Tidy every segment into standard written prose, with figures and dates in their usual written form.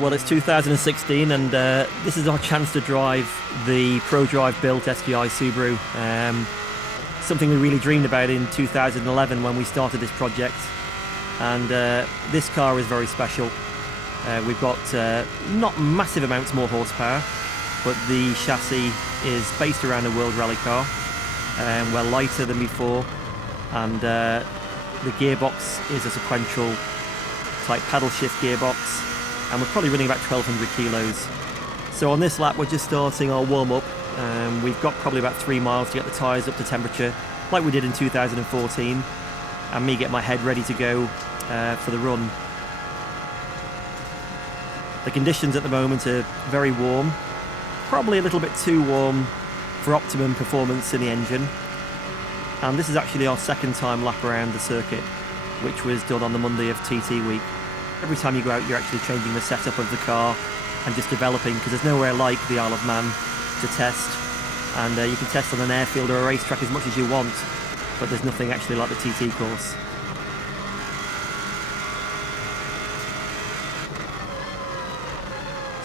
Well, it's 2016 and this is our chance to drive the ProDrive built STI Subaru. Something we really dreamed about in 2011 when we started this project. And this car is very special. We've got not massive amounts more horsepower, but the chassis is based around a World Rally car. We're lighter than before, and the gearbox is a sequential type paddle shift gearbox. And we're probably running about 1,200 kilos. So on this lap we're just starting our warm-up. We've got probably about 3 miles to get the tyres up to temperature, like we did in 2014, and me get my head ready to go for the run. The conditions at the moment are very warm, probably a little bit too warm for optimum performance in the engine. And this is actually our second time lap around the circuit, which was done on the Monday of TT week. Every time you go out, you're actually changing the setup of the car and just developing, because there's nowhere like the Isle of Man to test. And you can test on an airfield or a racetrack as much as you want, but there's nothing actually like the TT course.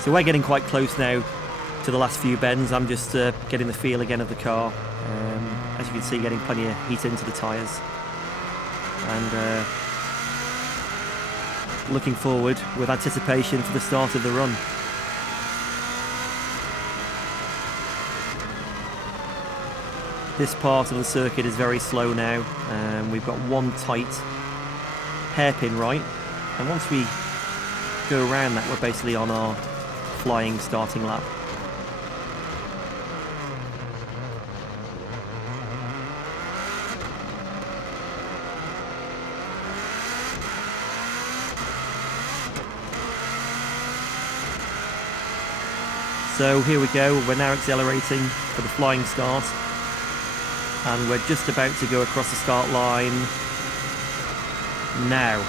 So we're getting quite close now to the last few bends. I'm just getting the feel again of the car. As you can see, getting plenty of heat into the tyres. And looking forward with anticipation for the start of the run. This part of the circuit is very slow now. We've got one tight hairpin right, and once we go around that, we're basically on our flying starting lap. So here we go, we're now accelerating for the flying start, and we're just about to go across the start line now.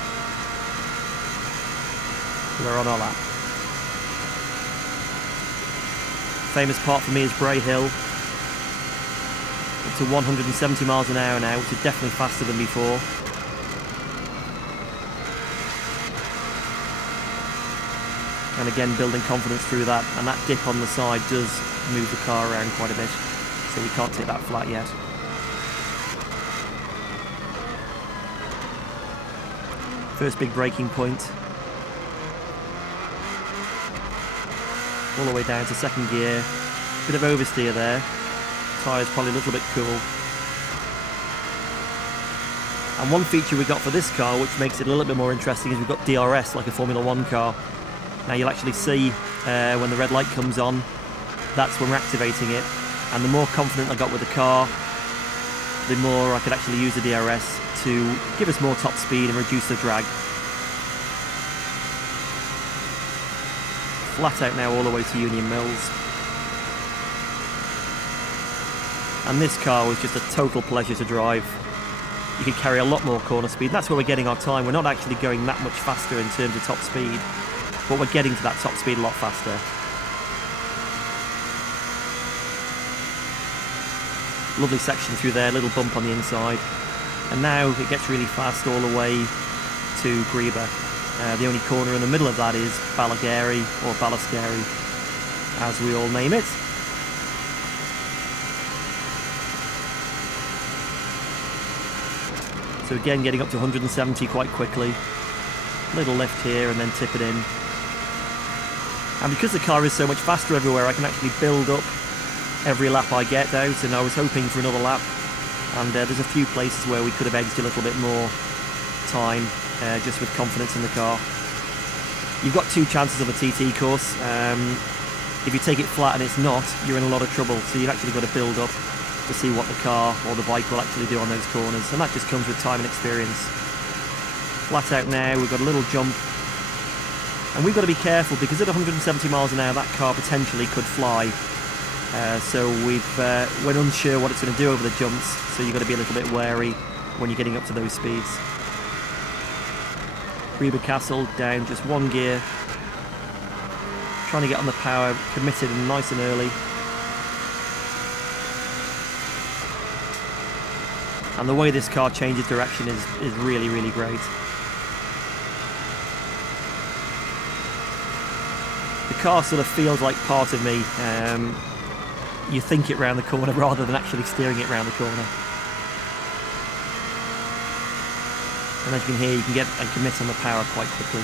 We're on our lap. Famous part for me is Bray Hill, up to 170 miles an hour now, which is definitely faster than before. And again, building confidence through that, and that dip on the side does move the car around quite a bit, so we can't take that flat yet. First big braking point. All the way down to second gear. Bit of oversteer there. Tyres probably a little bit cool. And one feature we got for this car, which makes it a little bit more interesting, is we've got DRS like a Formula 1 car. Now you'll actually see when the red light comes on, that's when we're activating it. And the more confident I got with the car, the more I could actually use the DRS to give us more top speed and reduce the drag. Flat out now all the way to Union Mills. And this car was just a total pleasure to drive. You could carry a lot more corner speed. That's where we're getting our time. We're not actually going that much faster in terms of top speed, but we're getting to that top speed a lot faster. Lovely section through there, little bump on the inside. And now it gets really fast all the way to Greba. The only corner in the middle of that is Balagary, or Balascary, as we all name it. So again, getting up to 170 quite quickly. Little lift here and then tip it in. And because the car is so much faster everywhere, I can actually build up every lap I get out, and I was hoping for another lap. And there's a few places where we could have edged a little bit more time, just with confidence in the car. You've got two chances of a TT course. If you take it flat and it's not, you're in a lot of trouble. So you've actually got to build up to see what the car or the bike will actually do on those corners. And that just comes with time and experience. Flat out now, we've got a little jump. And we've got to be careful, because at 170 miles an hour that car potentially could fly. So we're unsure what it's going to do over the jumps, so you've got to be a little bit wary when you're getting up to those speeds. Greba Castle down just one gear, trying to get on the power, committed and nice and early. And the way this car changes direction is really, really great. The car sort of feels like part of me. You think it round the corner rather than actually steering it round the corner. And as you can hear, you can get and commit on the power quite quickly.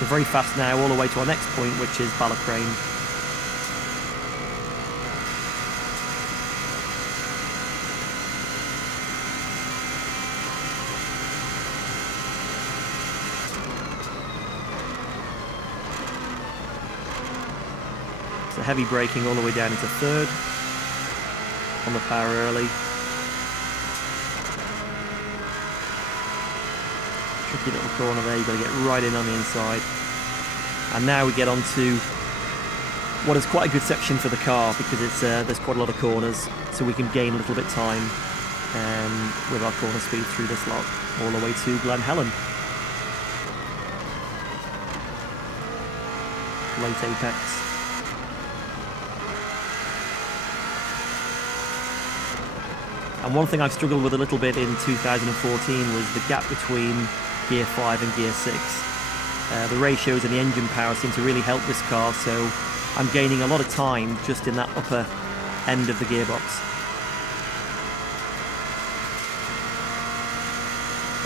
We're very fast now, all the way to our next point, which is Ballacrane. So heavy braking all the way down into third. On the power early. Tricky little corner there, you've got to get right in on the inside. And now we get on to what is quite a good section for the car, because it's there's quite a lot of corners, so we can gain a little bit time with our corner speed through this lot, all the way to Glen Helen. Late apex. And one thing I've struggled with a little bit in 2014 was the gap between Gear 5 and Gear 6. The ratios and the engine power seem to really help this car, so I'm gaining a lot of time just in that upper end of the gearbox.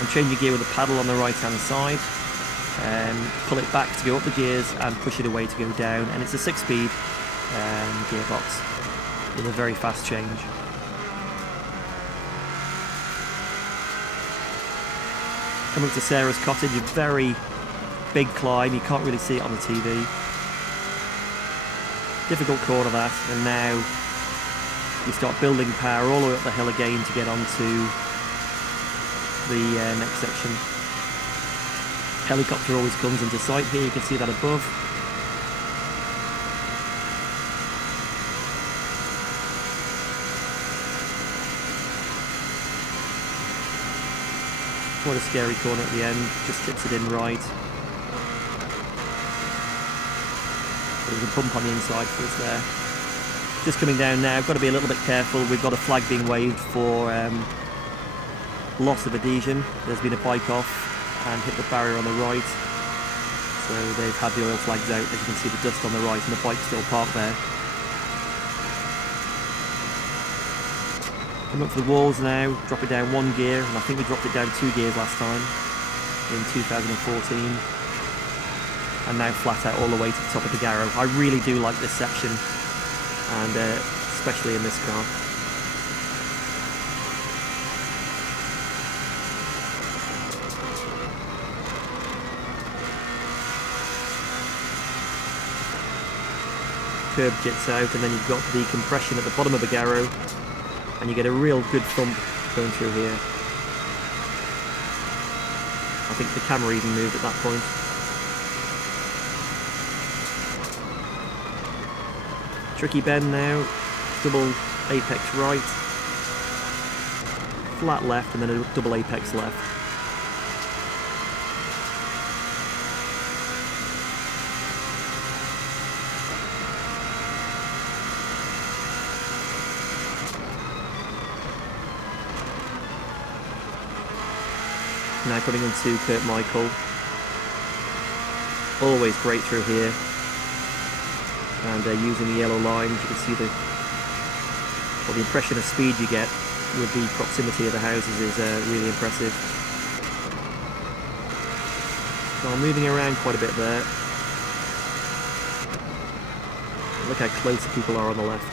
I'm changing gear with a paddle on the right hand side, pull it back to go up the gears and push it away to go down, and it's a 6-speed gearbox with a very fast change. Coming up to Sarah's cottage, a very big climb, you can't really see it on the TV. Difficult corner that, and now you start building power all the way up the hill again to get onto the next section. Helicopter always comes into sight here, you can see that above. Quite a scary corner at the end, just tips it in right. There's a bump on the inside for us there. Just coming down now, got to be a little bit careful. We've got a flag being waved for loss of adhesion. There's been a bike off and hit the barrier on the right. So they've had the oil flags out. As you can see, the dust on the right and the bike's still parked there. Come up for the walls now, drop it down 1 gear, and I think we dropped it down 2 gears last time in 2014. And now flat out all the way to the top of the Garrow. I really do like this section, and especially in this car. Curb jets out, and then you've got the compression at the bottom of the Garrow, and you get a real good thump going through here. I think the camera even moved at that point. Tricky bend now, double apex right, flat left, and then a double apex left. Now coming into Kurt Michael. Always great through here. And using the yellow lines, you can see the impression of speed you get with the proximity of the houses is really impressive. So I'm moving around quite a bit there. Look how close the people are on the left.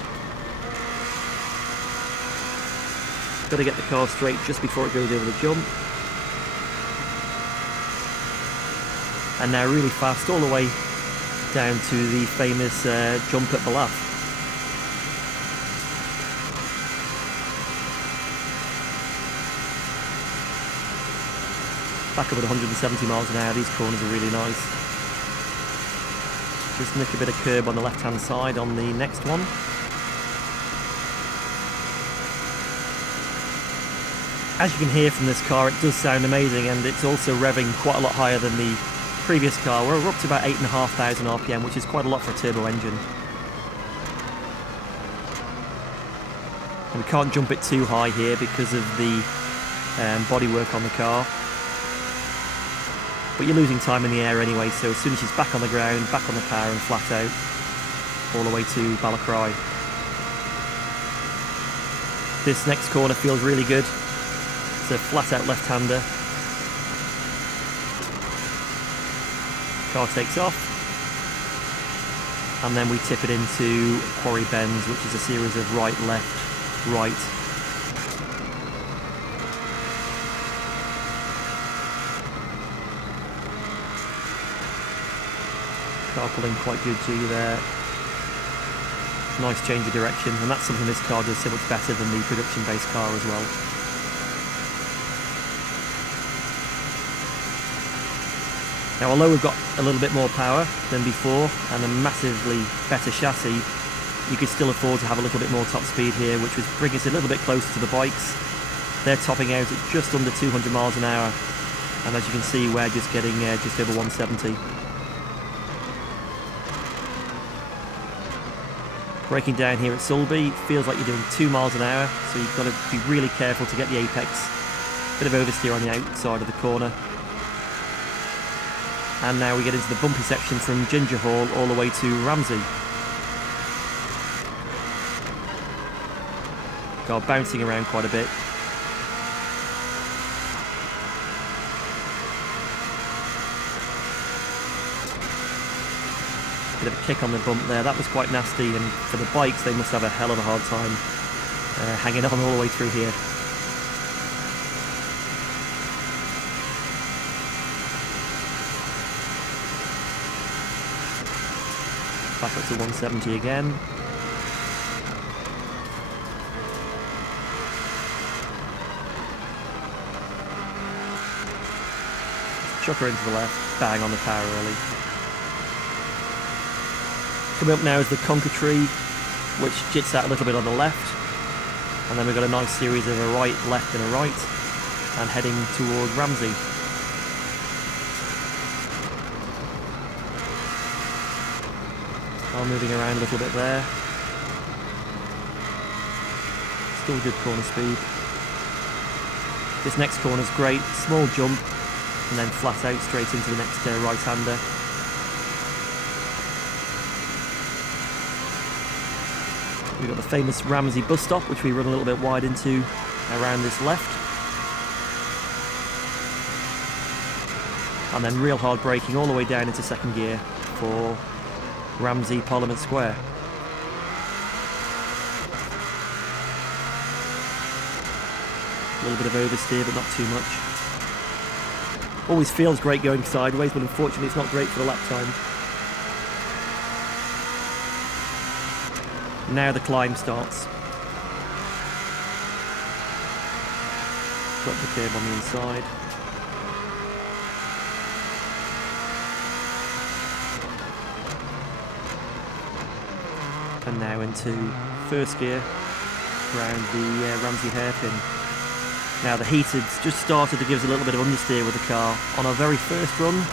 Got to get the car straight just before it goes over the jump. And now really fast all the way down to the famous jump at Ballath. Back up at 170 miles an hour, these corners are really nice. Just nick a bit of curb on the left hand side on the next one. As you can hear from this car, it does sound amazing, and it's also revving quite a lot higher than the previous car. We're up to about 8,500 RPM, which is quite a lot for a turbo engine. And we can't jump it too high here because of the bodywork on the car. but you're losing time in the air anyway, so as soon as she's back on the ground, back on the power and flat out, all the way to Balacry. This next corner feels really good. It's a flat out left-hander. Car takes off, and then we tip it into quarry bends, which is a series of right, left, right. Car pulling quite good G there. Nice change of direction, and that's something this car does so much better than the production-based car as well. Now, although we've got a little bit more power than before and a massively better chassis, you could still afford to have a little bit more top speed here, which would bring us a little bit closer to the bikes. They're topping out at just under 200 miles an hour, and as you can see, we're just getting just over 170. Braking down here at Sulby, feels like you're doing 2 miles an hour, so you've got to be really careful to get the apex. Bit of oversteer on the outside of the corner. And now we get into the bumpy section from Ginger Hall all the way to Ramsey. Car bouncing around quite a bit. Bit of a kick on the bump there, that was quite nasty, and for the bikes they must have a hell of a hard time hanging on all the way through here. Back up to 170 again. Chuck her into the left, bang on the power early. Coming up now is the Conker Tree, which jits out a little bit on the left, and then we've got a nice series of a right, left and a right, and heading toward Ramsey. Car moving around a little bit there. Still good corner speed. This next corner's great, small jump, and then flat out straight into the next right-hander. We've got the famous Ramsey bus stop, which we run a little bit wide into around this left. And then real hard braking all the way down into second gear for Ramsey Parliament Square. A little bit of oversteer, but not too much. Always feels great going sideways, but unfortunately it's not great for the lap time. Now the climb starts. Got the curb on the inside. And now into first gear around the Ramsey hairpin. Now the heated's just started to give us a little bit of understeer with the car. On our very first run,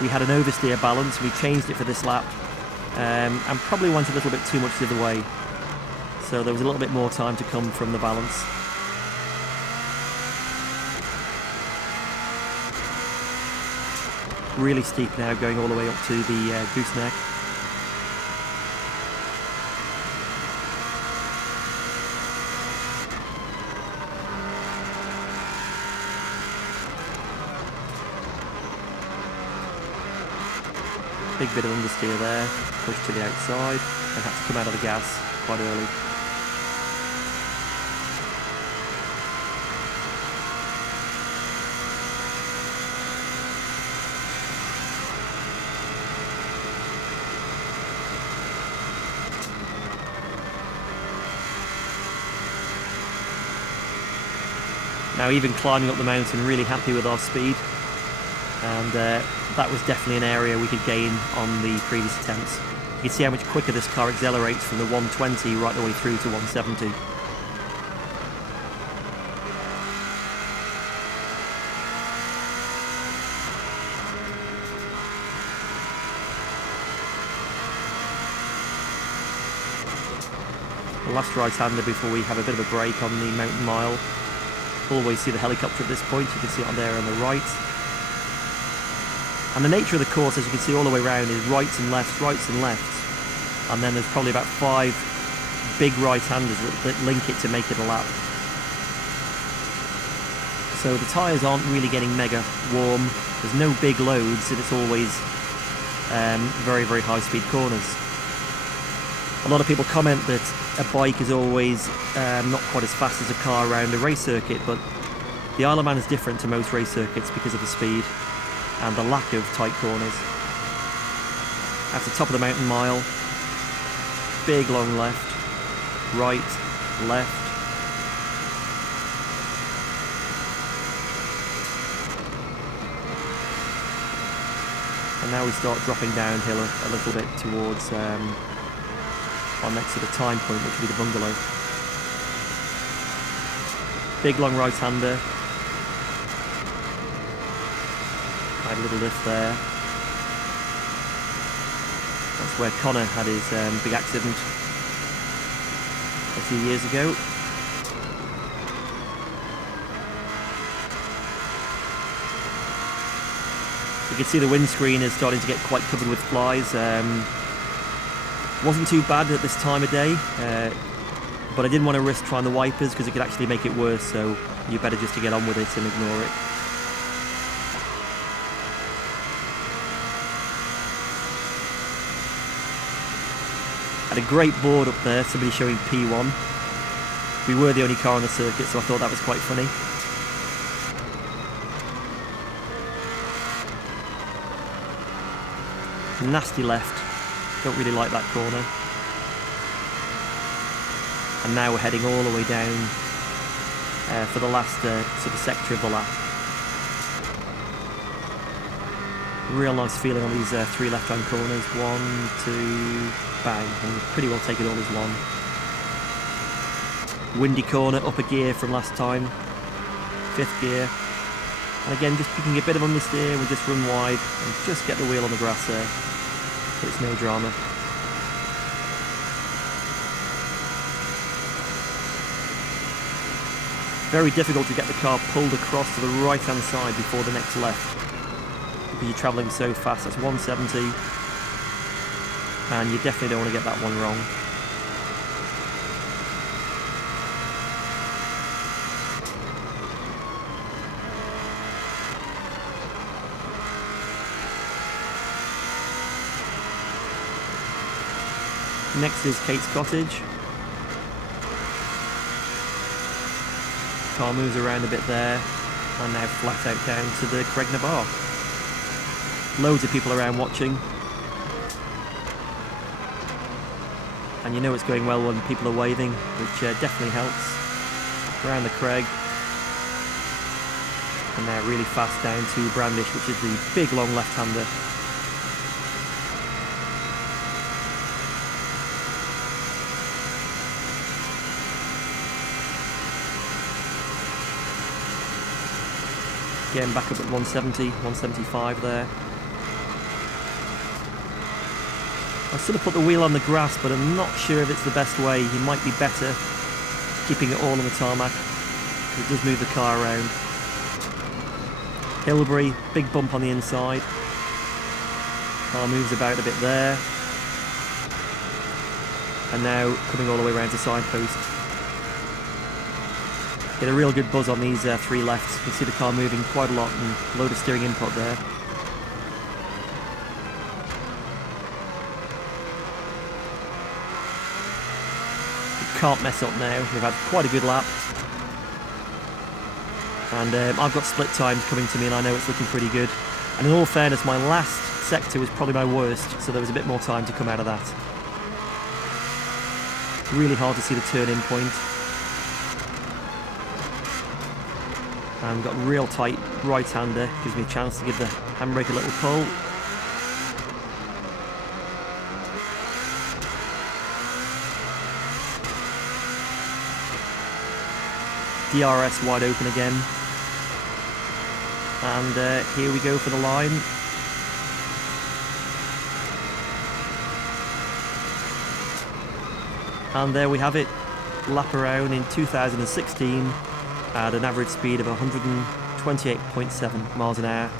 we had an oversteer balance. We changed it for this lap. And probably went a little bit too much the other way, so there was a little bit more time to come from the balance. Really steep now, going all the way up to the gooseneck. Big bit of understeer there, pushed to the outside, and had to come out of the gas quite early. Now even climbing up the mountain, really happy with our speed, and that was definitely an area we could gain on the previous attempts. You can see how much quicker this car accelerates from the 120 right the way through to 170. The last right-hander before we have a bit of a break on the mountain mile. Always see the helicopter at this point, you can see it on there on the right. And the nature of the course, as you can see all the way around, is rights and lefts, and then there's probably about 5 big right-handers that link it to make it a lap. So the tyres aren't really getting mega warm, there's no big loads, and it's always very, very high-speed corners. A lot of people comment that a bike is always not quite as fast as a car around a race circuit, but the Isle of Man is different to most race circuits because of the speed and the lack of tight corners. At the top of the mountain mile, big long left, right, left. And now we start dropping downhill a little bit towards our next sort of time point, which will be the bungalow. Big long right-hander. Had a little lift there. That's where Connor had his big accident a few years ago. You can see the windscreen is starting to get quite covered with flies. Wasn't too bad at this time of day, but I didn't want to risk trying the wipers because it could actually make it worse, so you better just to get on with it and ignore it. Had a great board up there, somebody showing P1. We were the only car on the circuit, so I thought that was quite funny. Nasty left, don't really like that corner. And now we're heading all the way down for the last sort of sector of the lap. Real nice feeling on these 3 left-hand corners. 1, 2, bang, and pretty well take it all as one. Windy corner, up a gear from last time, 5th gear. And again, just picking a bit of understeer, we'll just run wide and just get the wheel on the grass there. But it's no drama. Very difficult to get the car pulled across to the right-hand side before the next left, because you're travelling so fast. That's 170, and you definitely don't want to get that one wrong. Next is Kate's Cottage. Car moves around a bit there, and now flat out down to the Cregna Bar. Loads of people around watching, and you know it's going well when people are waving, which definitely helps. Around the Craig, and now really fast down to Brandish, which is the big long left-hander. Again, back up at 170, 175 there. I sort of put the wheel on the grass, but I'm not sure if it's the best way. You might be better keeping it all on the tarmac. It does move the car around. Hilbury, big bump on the inside. Car moves about a bit there. And now coming all the way around to signpost. Get a real good buzz on these 3 lefts. You can see the car moving quite a lot and a load of steering input there. You can't mess up now. We've had quite a good lap. And I've got split times coming to me, and I know it's looking pretty good. And in all fairness, my last sector was probably my worst, so there was a bit more time to come out of that. Really hard to see the turn-in point. And got real tight right-hander, gives me a chance to give the handbrake a little pull. DRS wide open again. And here we go for the line. And there we have it, lap around in 2016 at an average speed of 128.7 miles an hour.